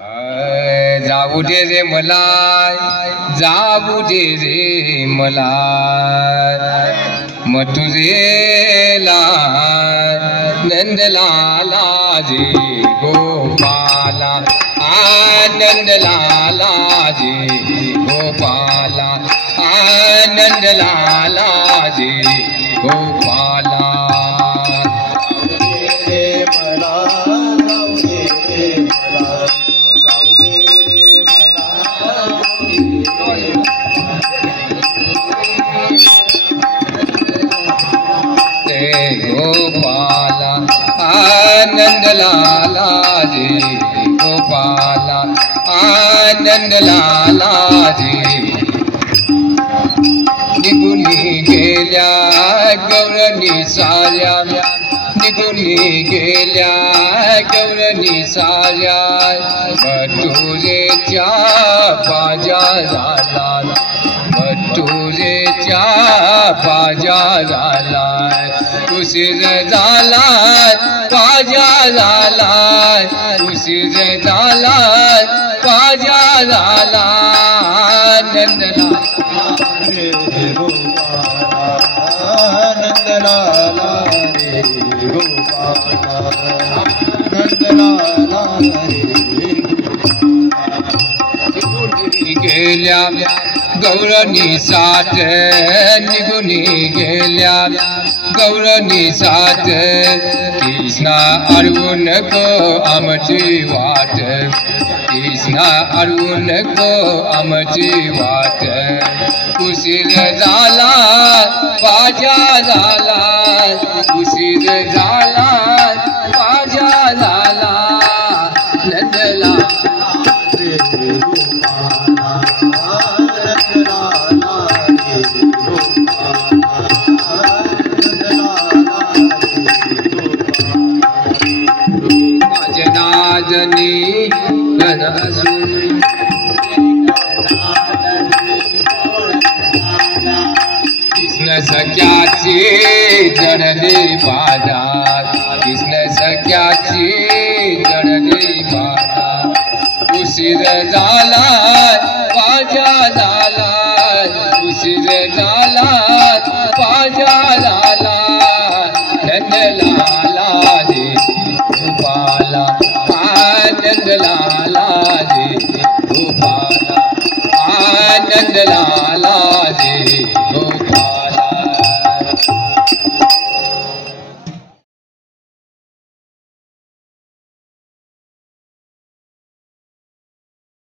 जाऊ दे रे मला, जाऊ दे रे मला, मथुरेला नंदलाला रे गोपाला, आनंदलाला रे गोपाला, आनंदलाला रे गोपाला. गोपाला आनंदलाला रे गोपाला, आनंदलाला रे. निघूनी गेल्या गौरणी साऱ्या, निघूनी गेल्या गौरणी साऱ्या, मथुरेच्या बाजाराला, मथुरेच्या बाजाराला. उशीर झाला बाजाराला, उशीर झाला बाजाराला. नंदलाला रे गोपाला, नंदलाला रे गोपाला, नंदलाला रे. गेल्या गौरणी साथ, निघूनी गेल्या गौरणी साथ. कृष्णा अडवू नको आमची वाट, कृष्णा अडवू नको आमची वाट. उशीर झाला बाजाराला, उशीर झाला बाजाराला. नंदलाला रे गोपाला, कृष्ण सख्याची जडली बाधा, कृष्ण सख्याची जडली बाधा. उशीर झाला